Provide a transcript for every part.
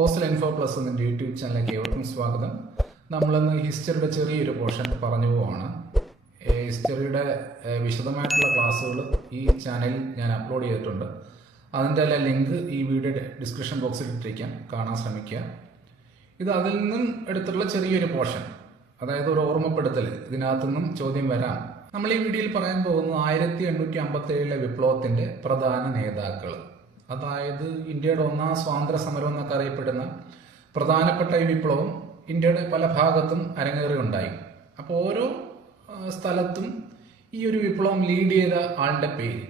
Postal info plus എന്ന YouTube ചാനലിലേക്ക് ഏവർക്കും സ്വാഗതം. നമ്മളിന്ന് ഹിസ്റ്ററിയുടെ ചെറിയൊരു പോർഷൻ പറഞ്ഞു പോവാണ്. ഹിസ്റ്ററിയുടെ വിശദമായിട്ടുള്ള ക്ലാസ്സുകൾ ഈ ചാനലിൽ ഞാൻ അപ്ലോഡ് ചെയ്തിട്ടുണ്ട്. അതിൻ്റെ എല്ലാ ലിങ്ക് ഈ വീഡിയോയുടെ ഡിസ്ക്രിപ്ഷൻ ബോക്സിൽ ഇട്ടിരിക്കാം, കാണാൻ ശ്രമിക്കുക. ഇത് അതിൽ നിന്നും എടുത്തിട്ടുള്ള ചെറിയൊരു പോർഷൻ, അതായത് ഒരു ഓർമ്മപ്പെടുത്തൽ. ഇതിനകത്തു നിന്നും ചോദ്യം വരാം. നമ്മൾ ഈ വീഡിയോയിൽ പറയാൻ പോകുന്നത് 1857 വിപ്ലവത്തിന്റെ പ്രധാന നേതാക്കൾ, അതായത് ഇന്ത്യയുടെ ഒന്നാം സ്വാതന്ത്ര്യ സമരം എന്നൊക്കെ അറിയപ്പെടുന്ന പ്രധാനപ്പെട്ട ഈ വിപ്ലവം ഇന്ത്യയുടെ പല ഭാഗത്തും അരങ്ങേറുകയുണ്ടായി. അപ്പോൾ ഓരോ സ്ഥലത്തും ഈ ഒരു വിപ്ലവം ലീഡ് ചെയ്ത ആളുടെ പേര്,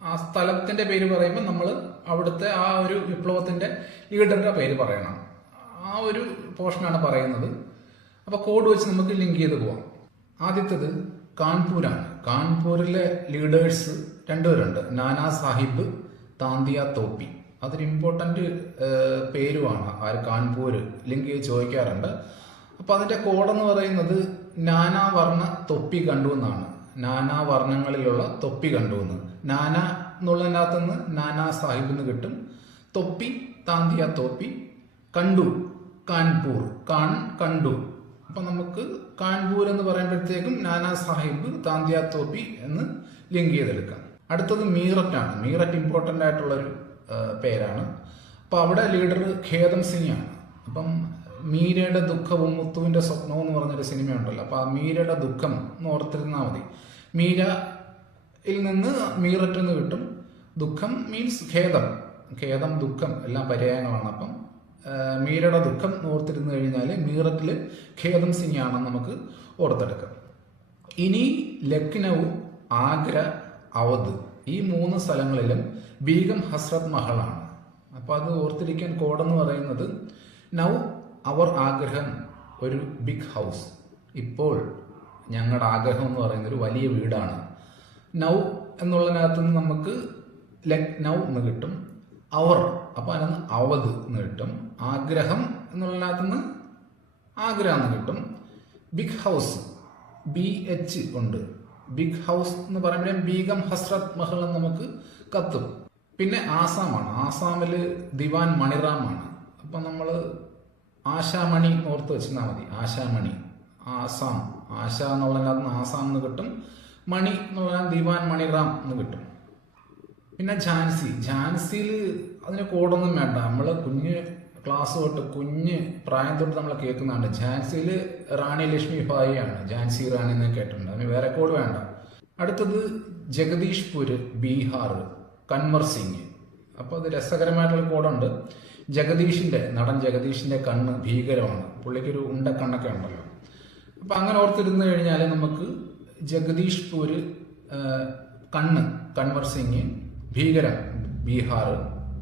ആ സ്ഥലത്തിന്റെ പേര് പറയുമ്പോൾ നമ്മൾ അവിടുത്തെ ആ ഒരു വിപ്ലവത്തിന്റെ ലീഡറുടെ പേര് പറയണം. ആ ഒരു പോർഷനാണ് പറയുന്നത്. അപ്പോൾ കോഡ് വെച്ച് നമുക്ക് ലിങ്ക് ചെയ്ത് പോവാം. ആദ്യത്തേത് കാൺപൂരാണ്. കാൺപൂരിലെ ലീഡേഴ്സ് രണ്ടുപേരുണ്ട്, നാനാ സാഹിബ്, താന്തിയ തോപ്പി. അതൊരു ഇമ്പോർട്ടന്റ് പേരുമാണ്. ആ കാൺപൂർ ലിങ്ക് ചെയ്ത് ചോദിക്കാറുണ്ട്. അപ്പൊ അതിന്റെ കോഡെന്ന് പറയുന്നത് നാനാ വർണ്ണ തൊപ്പി കണ്ടു എന്നാണ്. നാനാ വർണ്ണങ്ങളിലുള്ള തൊപ്പി കണ്ടു എന്ന്. നാന എന്നുള്ളതിനകത്ത് നിന്ന് നാനാ സാഹിബ് എന്ന് കിട്ടും. തൊപ്പി താന്തിയ തോപ്പി. കണ്ടു കാൺപൂർ, കണ്ടു. അപ്പൊ നമുക്ക് കാൺപൂർ എന്ന് പറയുമ്പോഴത്തേക്കും നാനാ സാഹിബ്, താന്തിയ തോപ്പി എന്ന് ലിങ്ക് ചെയ്തെടുക്കാം. അടുത്തത് മീററ്റാണ്. മീററ്റ് ഇമ്പോർട്ടന്റ് ആയിട്ടുള്ളൊരു പേരാണ്. അപ്പൊ അവിടെ ലീഡർ ഖേദം സിംഗ് ആണ്. അപ്പം മീരയുടെ ദുഃഖവും മുത്തുവിന്റെ സ്വപ്നവും എന്ന് പറഞ്ഞൊരു സിനിമ ഉണ്ടല്ലോ, അപ്പൊ ആ മീരയുടെ ദുഃഖം എന്ന് ഓർത്തിരുന്നാൽ മതി. മീരയിൽ നിന്ന് മീററ്റ് എന്ന് കിട്ടും. ദുഃഖം മീൻസ് ഖേദം, ഖേദം ദുഃഖം എല്ലാം പര്യായങ്ങളാണ്. അപ്പം മീരയുടെ ദുഃഖം ഓർത്തിരുന്നു കഴിഞ്ഞാൽ മീററ്റില് ഖേദം സിംഗ് ആണെന്ന് നമുക്ക് ഓർത്തെടുക്കാം. ഇനി ലക്നൗ, ആഗ്ര, അവധ്, ഈ 3 സ്ഥലങ്ങളിലും ബീഗം ഹസ്രത് മഹളാണ്. അപ്പൊ അത് ഓർത്തിരിക്കാൻ കോഡെന്ന് പറയുന്നത് നൗ അവർ ആഗ്രഹം ഒരു ബിഗ് ഹൗസ്. ഇപ്പോൾ ഞങ്ങളുടെ ആഗ്രഹം എന്ന് പറയുന്ന ഒരു വലിയ വീടാണ്. നൗ എന്നുള്ളതിനകത്ത് നിന്ന് നമുക്ക് ലക്നൗ എന്ന് കിട്ടും. അവർ, അപ്പൊ അതിന് അവധ് എന്ന് കിട്ടും. ആഗ്രഹം എന്നുള്ളതിനകത്ത് നിന്ന് ആഗ്രഹം എന്ന് കിട്ടും. ബിഗ് ഹൗസ്, BH ഉണ്ട്. ബിഗ് ഹൗസ് എന്ന് പറയുമ്പോഴേ ബീഗം ഹസ്രത് മഹൾ നമുക്ക് കത്തും. പിന്നെ ആസാമാണ്. ആസാമില് ദിവാൻ മണിറാമാണ്. അപ്പൊ നമ്മള് ആശാമണി ഓർത്ത് വെച്ചാൽ മതി. ആശാമണി, ആസാം, ആശ എന്നുള്ളതിനകത്ത് ആസാം എന്ന് കിട്ടും. മണി എന്നുള്ളതിനകത്ത് ദിവാൻ മണിറാം എന്ന് കിട്ടും. പിന്നെ ഝാൻസി. ഝാൻസിയിൽ അതിന് കോഡൊന്നും വേണ്ട. നമ്മള് കുഞ്ഞ് ക്ലാസ് തൊട്ട്, കുഞ്ഞ് പ്രായം തൊട്ട് നമ്മൾ കേൾക്കുന്നതാണ്. ഝാൻസിയിൽ റാണി ലക്ഷ്മിഭായി ആണ്. ഝാൻസി റാണി എന്ന് കേട്ടിട്ടുണ്ട്. അതിന് വേറെ കോഡ് വേണ്ട. അടുത്തത് ജഗദീഷ്പൂര്, ബീഹാർ, കൻവർ സിംഗ്. അപ്പൊ അത് രസകരമായിട്ടുള്ള കോഡുണ്ട്. ജഗദീഷിന്റെ, നടൻ ജഗദീഷിന്റെ കണ്ണ് ഭീകരമാണ്. പുള്ളിക്കൊരു ഉണ്ട കണ്ണൊക്കെ ഉണ്ടല്ലോ. അപ്പൊ അങ്ങനെ ഓർത്തിരുന്നു കഴിഞ്ഞാൽ നമുക്ക് ജഗദീഷ്പൂര്, കണ്ണ്, കൻവർ സിംഗ്, ഭീകരം, ബീഹാർ,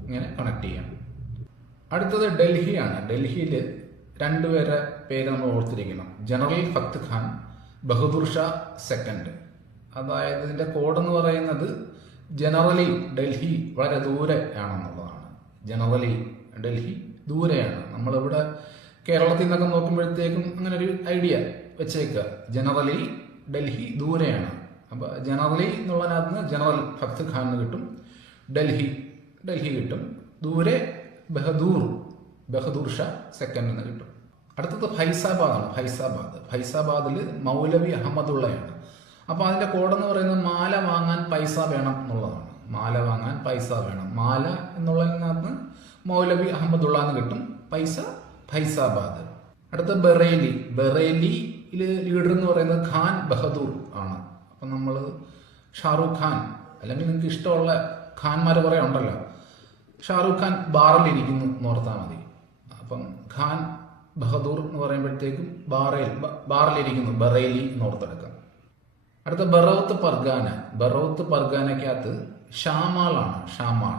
ഇങ്ങനെ കണക്ട് ചെയ്യാം. അടുത്തത് ഡൽഹിയാണ്. ഡൽഹിയിൽ 2 പേരെ പേര് നമ്മൾ ഓർത്തിരിക്കണം. General Fateh Khan, Bahadur Shah second. അതായത് ഇതിന്റെ കോഡെന്ന് പറയുന്നത് ജനറലി ഡൽഹി വളരെ ദൂരെ ആണെന്നുള്ളതാണ്. ജനറലി ഡൽഹി ദൂരെയാണ്. നമ്മളിവിടെ കേരളത്തിൽ നിന്നൊക്കെ നോക്കുമ്പോഴത്തേക്കും അങ്ങനെ ഒരു ഐഡിയ വെച്ചേക്കുക. ജനറലി ഡൽഹി ദൂരെയാണ്. അപ്പൊ ജനറലി എന്നുള്ളതിനകത്ത് നിന്ന് ജനറൽ ഫത്ത് ഖാൻ എന്ന് കിട്ടും. ഡൽഹി കിട്ടും. ദൂരെ ബഹദൂർ ഷാ സെക്കൻഡ് എന്ന് കിട്ടും. അടുത്തത് ഫൈസാബാദാണ്. ഫൈസാബാദിൽ മൗലവി അഹമ്മദുള്ളയാണ്. അപ്പൊ അതിന്റെ കോഡെന്ന് പറയുന്നത് മാല വാങ്ങാൻ പൈസ വേണം എന്നുള്ളതാണ്. മാല വാങ്ങാൻ പൈസ വേണം. മാല എന്നുള്ളതിനകത്ത് മൗലവി അഹമ്മദുള്ള എന്ന് കിട്ടും. പൈസ, ഫൈസാബാദ്. അടുത്ത ബറേലിയില് ലീഡർ എന്ന് പറയുന്നത് ഖാൻ ബഹദൂർ ആണ്. അപ്പൊ നമ്മള് ഷാറൂഖ് ഖാൻ, അല്ലെങ്കിൽ നിങ്ങൾക്ക് ഇഷ്ടമുള്ള ഖാൻമാര് കുറെ ഉണ്ടല്ലോ, ഷാറൂഖ് ഖാൻ ബാറിലിരിക്കുന്നു എന്ന് ഓർത്താൽ മതി. അപ്പം ഖാൻ ബഹദൂർ എന്ന് പറയുമ്പോഴത്തേക്കും ബാറിലിരിക്കുന്നു, ബറേലി എന്ന് ഓർത്തെടുക്കാം. അടുത്ത ബറോത്ത് പർഗാനക്കകത്ത് ഷാമാളാണ്. ഷാമാൾ.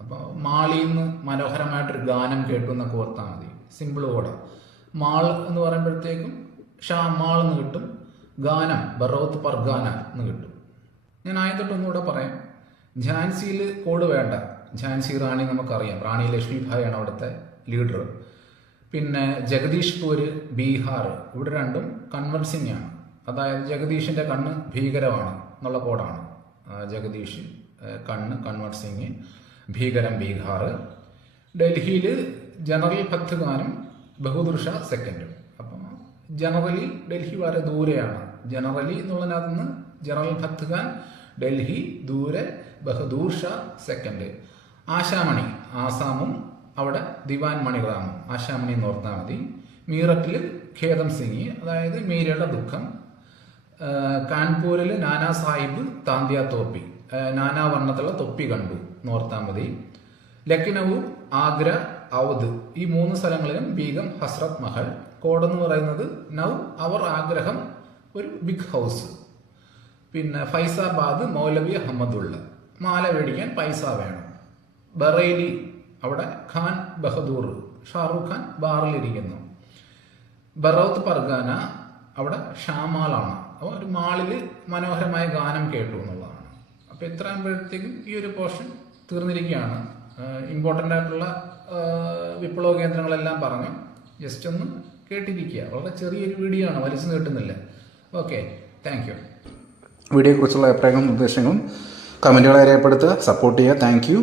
അപ്പൊ മാളിന്ന് മനോഹരമായിട്ടൊരു ഗാനം കേട്ടു എന്നൊക്കെ ഓർത്താൽ മതി. സിമ്പിൾ കോഡാ. മാൾ എന്ന് പറയുമ്പോഴത്തേക്കും ഷാമാൾ എന്ന് കിട്ടും. ഗാനം ബറോത്ത് പർഗാന എന്ന് കിട്ടും. ഞാൻ ആയതൊട്ട് ഒന്നുകൂടെ പറയാം. ഝാൻസിയിൽ കോഡ് വേണ്ട. ഝാൻസി റാണി നമുക്കറിയാം. റാണി ലക്ഷ്മിഭായിയാണ് അവിടുത്തെ ലീഡർ. പിന്നെ ജഗദീഷ്പൂര്, ബീഹാർ, ഇവിടെ 2 കൺവൻസിംഗ് ആണ്. അതായത് ജഗദീഷിന്റെ കണ്ണ് ഭീകരമാണ് എന്നുള്ള കോഡാണ്. ജഗദീഷ് കണ്ണ്, കൺവർ സിംഗ്, ഭീകരം, ബീഹാർ. ഡൽഹിയിൽ ജനറൽ ഭക്ത് ഖാനും ബഹദൂർ ഷാ സെക്കൻഡും. അപ്പം ജനറലി ഡൽഹി വളരെ ദൂരെയാണ്. ജനറലി എന്നുള്ളതിനകത്ത് നിന്ന് ജനറൽ ഭക്ത് ഖാൻ ഡൽഹി ദൂരെ, ബഹദൂർ ഷാ സെക്കൻഡ്. ആശാമണി ആസാമും അവിടെ ദിവാൻ മണിറാമും, ആശാമണി എന്ന് ഓർത്താൽ മതി. മീററ്റിൽ ഖേദം സിംഗ്, അതായത് മീരയുടെ ദുഃഖം. കാൺപൂരിൽ നാനാ സാഹിബ് താന്തിയ തോപ്പി, നാനാ വർണ്ണത്തിലുള്ള തൊപ്പി കണ്ടു നോർത്താൽ മതി. ലക്നൌ, ആഗ്ര, ഔദ് ഈ 3 സ്ഥലങ്ങളിലും ബീഗം ഹസ്രത് മഹൽ. കോഡ് എന്ന് പറയുന്നത് നൗ അവർ ആഗ്രഹം ഒരു ബിഗ് ഹൗസ്. പിന്നെ ഫൈസാബാദ് മൗലവി അഹമ്മദുള്ള, മാല മേടിക്കാൻ പൈസ വേണം. ബറേലി അവിടെ ഖാൻ ബഹദൂർ, ഷാറൂഖ് ഖാൻ ബാറിലിരിക്കുന്നു. ബറൌത്ത് പർഗാന അവിടെ ഷാമാളാണ്. അപ്പോൾ ഒരു മാളിൽ മനോഹരമായ ഗാനം കേട്ടു എന്നുള്ളതാണ്. അപ്പോൾ ഇത്രയാകുമ്പോഴത്തേക്കും ഈ ഒരു പോർഷൻ തീർന്നിരിക്കുകയാണ്. ഇമ്പോർട്ടൻ്റ് ആയിട്ടുള്ള വിപ്ലവ കേന്ദ്രങ്ങളെല്ലാം പറഞ്ഞു. ജസ്റ്റ് ഒന്ന് കേട്ടിരിക്കുക. വളരെ ചെറിയൊരു വീഡിയോ ആണ്, വലിച്ചു നീട്ടുന്നില്ല. Okay, thank you. വീഡിയോയെക്കുറിച്ചുള്ള അഭിപ്രായങ്ങളും നിർദ്ദേശങ്ങളും കമൻറ്റുകളെ രേഖപ്പെടുത്തുക, സപ്പോർട്ട് ചെയ്യുക. Thank U.